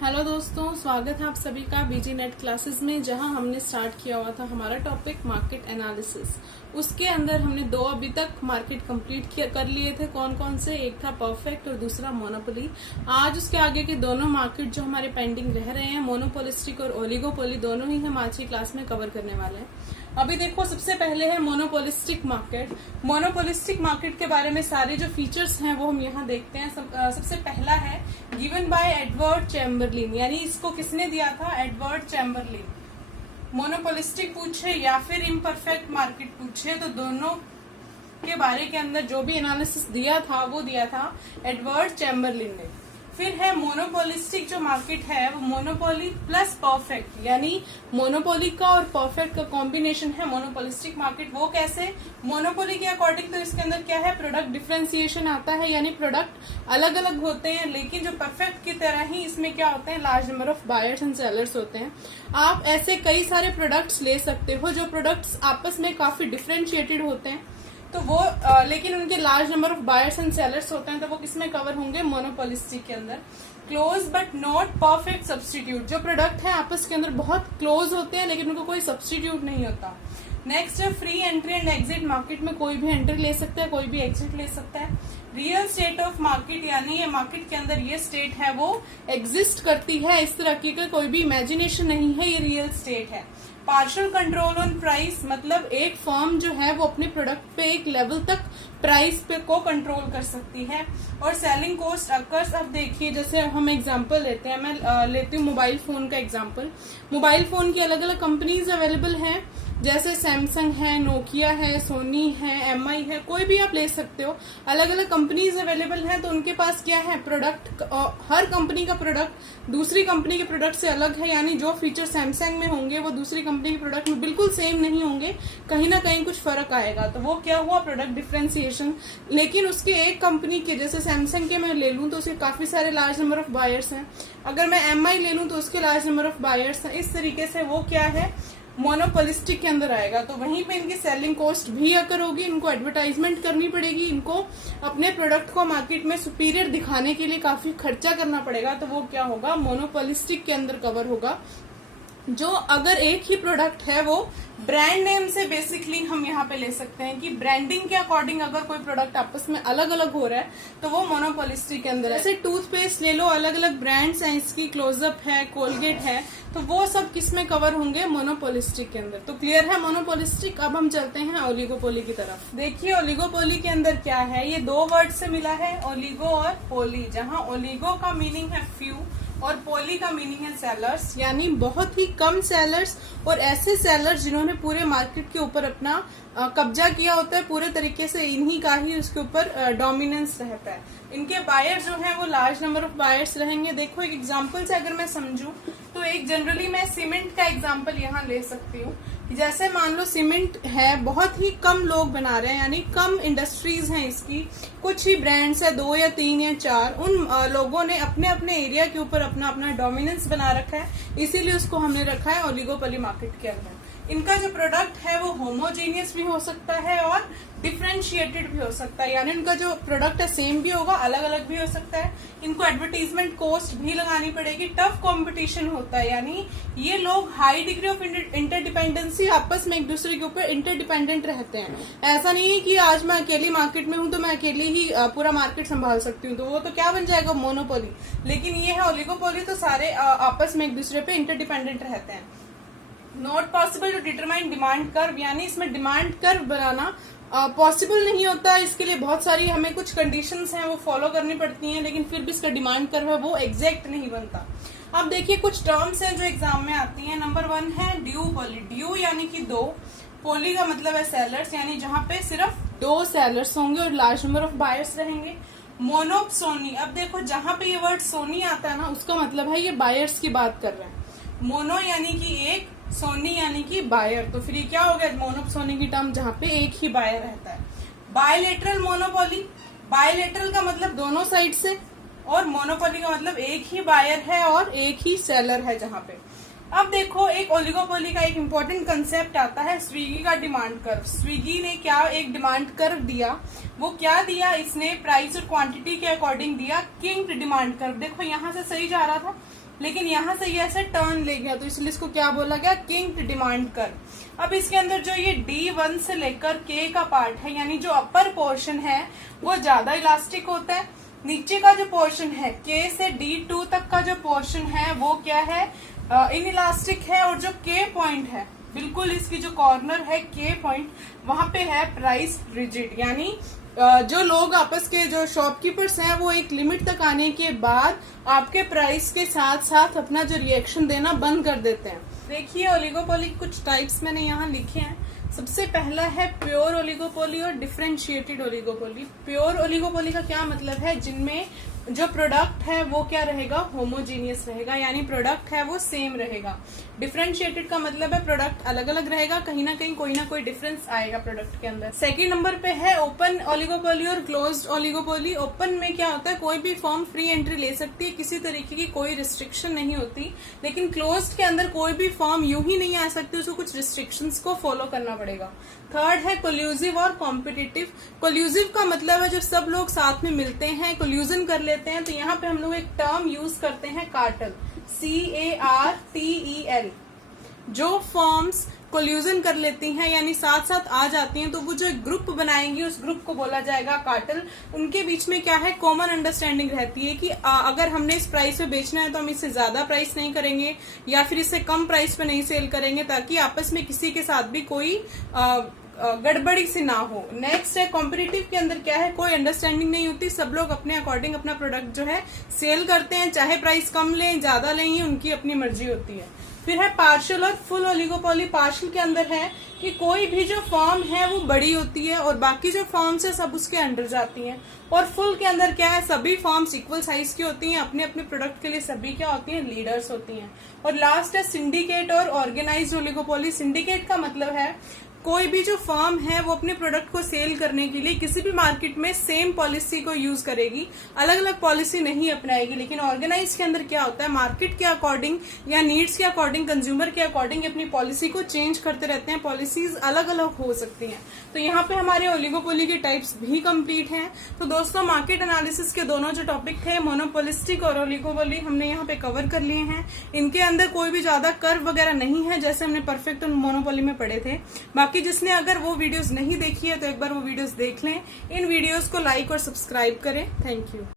Hello दोस्तों, स्वागत है आप सभी का बीजी नेट क्लासेस में, जहां हमने स्टार्ट किया हुआ था हमारा टॉपिक मार्केट एनालिसिस। उसके अंदर हमने दो अभी तक मार्केट कंप्लीट कर लिए थे। कौन कौन से? एक था परफेक्ट और दूसरा मोनोपोली। आज उसके आगे के दोनों मार्केट जो हमारे पेंडिंग रह रहे हैं, मोनोपोलिस्टिक और ओलिगोपोली, दोनों ही हम आज की क्लास में कवर करने वाले हैं। अभी देखो, सबसे पहले है मोनोपोलिस्टिक मार्केट। मोनोपोलिस्टिक मार्केट के बारे में सारे जो फीचर्स हैं वो हम यहाँ देखते हैं। सबसे पहला है गिवन बाय एडवर्ड चैम्बरलिन, यानी इसको किसने दिया था? Edward Chamberlain. मोनोपोलिस्टिक पूछे या फिर इम्परफेक्ट मार्केट पूछे तो दोनों के बारे के अंदर जो भी एनालिसिस दिया था वो दिया था एडवर्ड चैम्बरलिन ने। फिर है मोनोपोलिस्टिक जो मार्केट है वो मोनोपोली प्लस परफेक्ट, यानी मोनोपोली का और परफेक्ट का कॉम्बिनेशन है मोनोपोलिस्टिक मार्केट। वो कैसे? मोनोपोली के अकॉर्डिंग तो इसके अंदर क्या है, प्रोडक्ट डिफरेंशिएशन आता है, यानी प्रोडक्ट अलग अलग होते हैं। लेकिन जो परफेक्ट की तरह ही इसमें क्या होते हैं, large number of buyers and sellers होते हैं। आप ऐसे कई सारे प्रोडक्ट्स ले सकते हो जो प्रोडक्ट्स आपस में काफी डिफरेंशिएटेड होते हैं, तो वो लेकिन उनके large number of buyers and sellers होते हैं, तो वो किसमें कवर होंगे? मोनोपोलिस्टिक के अंदर। Close but not perfect substitute, जो प्रोडक्ट है आपस के अंदर बहुत क्लोज होते हैं लेकिन उनको कोई सब्स्टिट्यूट नहीं होता। नेक्स्ट है free entry and exit, market में कोई भी एंट्री ले सकता है, कोई भी एग्जिट ले सकता है। रियल स्टेट ऑफ मार्केट, यानी ये मार्केट के अंदर ये स्टेट है वो एग्जिस्ट करती है, इस तरह की कोई भी इमेजिनेशन नहीं है, ये रियल स्टेट है। पार्शियल कंट्रोल ऑन प्राइस, मतलब एक फर्म जो है वो अपने प्रोडक्ट पे एक लेवल तक प्राइस पे को कंट्रोल कर सकती है। और सेलिंग कॉस्ट अकर्स, अब देखिए जैसे हम एग्जांपल लेते हैं, मैं लेती हूँ मोबाइल फोन का एग्जांपल। मोबाइल फोन की अलग अलग कंपनीज अवेलेबल हैं, जैसे सैमसंग है, नोकिया है, सोनी है, एमआई है, कोई भी आप ले सकते हो। अलग अलग कंपनीज अवेलेबल हैं, तो उनके पास क्या है, प्रोडक्ट, हर कंपनी का प्रोडक्ट दूसरी कंपनी के प्रोडक्ट से अलग है, यानी जो फीचर सैमसंग में होंगे वो दूसरी कंपनी के प्रोडक्ट में बिल्कुल सेम नहीं होंगे, कहीं ना कहीं कुछ फर्क आएगा। तो वो क्या हुआ, प्रोडक्ट डिफरेंशिएशन। लेकिन उसके एक कंपनी के, जैसे सैमसंग के मैं ले लूं तो उसके काफी सारे लार्ज नंबर ऑफ बायर्स हैं, अगर मैं एमआई ले लूं तो उसके लार्ज नंबर ऑफ बायर्स हैं। इस तरीके से वो क्या है, मोनोपोलिस्टिक के अंदर आएगा। तो वहीं पे इनकी सेलिंग कॉस्ट भी अकर होगी, इनको एडवर्टाइजमेंट करनी पड़ेगी, इनको अपने प्रोडक्ट को मार्केट में सुपीरियर दिखाने के लिए काफी खर्चा करना पड़ेगा। तो वो क्या होगा, मोनोपोलिस्टिक के अंदर कवर होगा। जो अगर एक ही प्रोडक्ट है वो ब्रांड नेम से बेसिकली हम यहाँ पे ले सकते हैं कि ब्रांडिंग के अकॉर्डिंग अगर कोई प्रोडक्ट आपस में अलग अलग हो रहा है तो वो मोनोपोलिस्टिक के अंदर है। जैसे टूथपेस्ट ले लो, अलग अलग ब्रांड्स हैं, इसकी क्लोजअप है, कोलगेट है, तो वो सब किस में कवर होंगे, मोनोपोलिस्टिक के अंदर। तो क्लियर है मोनोपोलिस्टिक। अब हम चलते हैं ओलिगोपोली की तरफ। देखिए ओलिगोपोली के अंदर क्या है, ये दो वर्ड से मिला है, ओलिगो और पोली, जहाँ ओलिगो का मीनिंग है फ्यू और पोली का मीनिंग है सेलर्स, यानी बहुत ही कम सेलर्स और ऐसे सेलर्स जिन्होंने पूरे मार्केट के ऊपर अपना कब्जा किया होता है, पूरे तरीके से इन्हीं का ही उसके ऊपर डोमिनेंस रहता है। इनके बायर्स जो हैं वो लार्ज नंबर ऑफ बायर्स रहेंगे। देखो एक एग्जांपल से अगर मैं समझूं तो एक जनरली मैं सीमेंट का एग्जांपल यहाँ ले सकती हूँ। जैसे मान लो सीमेंट है, बहुत ही कम लोग बना रहे हैं, यानी कम इंडस्ट्रीज हैं इसकी, कुछ ही ब्रांड्स है, 2 या 3 या 4, उन लोगों ने अपने अपने एरिया के ऊपर अपना अपना डोमिनेंस बना रखा है, इसीलिए उसको हमने रखा है ओलिगोपोली मार्केट के अंदर। इनका जो प्रोडक्ट है वो होमोजीनियस भी हो सकता है और डिफरेंशिएटेड भी हो सकता है, यानी इनका जो प्रोडक्ट है सेम भी होगा, अलग अलग भी हो सकता है। इनको एडवर्टीजमेंट कॉस्ट भी लगानी पड़ेगी, टफ कंपटीशन होता है, यानी ये लोग हाई डिग्री ऑफ इंटरडिपेंडेंसी, आपस में एक दूसरे के ऊपर इंटरडिपेंडेंट रहते हैं। ऐसा नहीं है कि आज मैं अकेली मार्केट में हूं तो मैं अकेली ही पूरा मार्केट संभाल सकती हूँ, तो वो तो क्या बन जाएगा, मोनोपोली। लेकिन ये है ओलिगोपोली, तो सारे आपस में एक दूसरे पे इंटरडिपेंडेंट रहते हैं। Not possible to determine demand curve, यानी इसमें डिमांड कर्व बनाना पॉसिबल नहीं होता, इसके लिए बहुत सारी हमें कुछ कंडीशंस हैं वो फॉलो करनी पड़ती हैं, लेकिन फिर भी इसका डिमांड कर्व है वो एग्जैक्ट नहीं बनता। अब देखिए कुछ टर्म्स हैं जो एग्जाम में आती हैं। नंबर 1 है ड्यू पोली, ड्यू यानी कि 2, पोली का मतलब है सेलर्स, यानी जहां पे सिर्फ 2 सेलर्स होंगे और लार्ज नंबर ऑफ बायर्स रहेंगे। मोनोप्सोनी, अब देखो जहां पे ये वर्ड सोनी आता है ना, उसका मतलब है ये बायर्स की बात कर रहे हैं। मोनो यानी कि एक, सोनी यानी कि बायर, तो फिर ये क्या हो गया, मोनोप्सोनी की टर्म जहां पे एक ही बायर रहता है। बायलेटरल मोनोपोली, बायलेटरल का मतलब दोनों साइड से, और मोनोपोली का मतलब एक ही बायर है और एक ही सेलर है जहां पे। अब देखो एक ओलिगोपोली का एक इम्पोर्टेंट कंसेप्ट आता है स्विगी का डिमांड कर्व। स्विगी ने क्या एक डिमांड कर्व दिया, वो क्या दिया, इसने प्राइस और क्वांटिटी के अकॉर्डिंग दिया किंग डिमांड कर्व। देखो यहाँ से सही जा रहा था, लेकिन यहाँ से ये ऐसे टर्न ले गया, तो इसलिए इसको क्या बोला गया, किंक्ड डिमांड कर्व। अब इसके अंदर जो ये D1 से लेकर K का पार्ट है, यानी जो अपर पोर्शन है वो ज्यादा इलास्टिक होता है, नीचे का जो पोर्शन है K से D2 तक का जो पोर्शन है वो क्या है, इन इलास्टिक है, और जो K पॉइंट है, बिल्कुल इसकी जो कॉर्नर है K पॉइंट, वहां पे है प्राइस रिजिड, यानी जो लोग आपस के जो शॉपकीपर्स हैं वो एक लिमिट तक आने के बाद आपके प्राइस के साथ साथ अपना जो रिएक्शन देना बंद कर देते हैं। देखिए ओलिगोपोली कुछ टाइप्स मैंने यहाँ लिखे हैं। सबसे पहला है प्योर ओलिगोपोली और डिफरेंशिएटेड ओलिगोपोली। प्योर ओलिगोपोली का क्या मतलब है, जिनमें जो प्रोडक्ट है वो क्या रहेगा, होमोजीनियस रहेगा, यानी प्रोडक्ट है वो सेम रहेगा। डिफरेंशिएटेड का मतलब है प्रोडक्ट अलग अलग रहेगा, कहीं ना कहीं कोई ना कोई डिफरेंस आएगा प्रोडक्ट के अंदर। सेकंड नंबर पे है ओपन ओलिगोपोली और क्लोज्ड ओलिगोपोली। ओपन में क्या होता है, कोई भी फर्म फ्री एंट्री ले सकती है, किसी तरीके की कोई रिस्ट्रिक्शन नहीं होती, लेकिन क्लोज्ड के अंदर कोई भी फर्म यूं ही नहीं आ सकती, उसको कुछ रिस्ट्रिक्शंस को फॉलो करना पड़ेगा। थर्ड है कोल्यूसिव और कॉम्पिटिटिव। कोल्यूसिव का मतलब है जब सब लोग साथ में मिलते हैं, कोल्यूजन कर लेते हैं, तो यहाँ पे हम लोग एक टर्म यूज करते हैं कार्टेल, CARTEL। जो फर्म्स कोल्यूजन कर लेती हैं यानी साथ साथ आ जाती हैं, तो वो जो एक ग्रुप बनाएंगी उस ग्रुप को बोला जाएगा कार्टेल। उनके बीच में क्या है, कॉमन अंडरस्टैंडिंग रहती है कि अगर हमने इस प्राइस पे बेचना है तो हम इससे ज्यादा प्राइस नहीं करेंगे या फिर इससे कम प्राइस पे नहीं सेल करेंगे, ताकि आपस में किसी के साथ भी कोई गड़बड़ी से ना हो। नेक्स्ट है कॉम्पिटिटिव के अंदर क्या है, कोई अंडरस्टैंडिंग नहीं होती, सब लोग अपने अकॉर्डिंग अपना प्रोडक्ट जो है सेल करते हैं, चाहे प्राइस कम लें ज्यादा लें, ये उनकी अपनी मर्जी होती है। फिर है पार्शियल और फुल ओलिगोपोली। पार्शियल के अंदर है कि कोई भी जो फर्म है वो बड़ी होती है और बाकी जो फर्म्स है सब उसके अंडर जाती हैं। और फुल के अंदर क्या है, सभी फर्म्स इक्वल साइज की होती हैं, अपने अपने प्रोडक्ट के लिए सभी क्या होती हैं, लीडर्स होती हैं। और लास्ट है सिंडिकेट और ऑर्गेनाइज्ड ओलिगोपोली। सिंडिकेट का मतलब है कोई भी जो फर्म है वो अपने प्रोडक्ट को सेल करने के लिए किसी भी मार्केट में सेम पॉलिसी को यूज करेगी, अलग अलग पॉलिसी नहीं अपनाएगी। लेकिन ऑर्गेनाइज के अंदर क्या होता है, मार्केट के अकॉर्डिंग या नीड्स के अकॉर्डिंग, कंज्यूमर के अकॉर्डिंग अपनी पॉलिसी को चेंज करते रहते हैं। पॉलिसीज अलग अलग हो सकती हैं। तो यहाँ पे हमारे ओलिगोपोली के टाइप्स भी कंप्लीट हैं। तो दोस्तों मार्केट एनालिसिस के दोनों जो टॉपिक थे, मोनोपोलिस्टिक और ओलिगोपोली, हमने यहाँ पे कवर कर लिए हैं। इनके अंदर कोई भी ज्यादा कर्व वगैरह नहीं है जैसे हमने परफेक्ट और मोनोपोली में पढ़े थे। बाकी जिसने अगर वो वीडियोस नहीं देखी है तो एक बार वो वीडियोस देख लें। इन वीडियोस को लाइक और सब्सक्राइब करें। Thank you.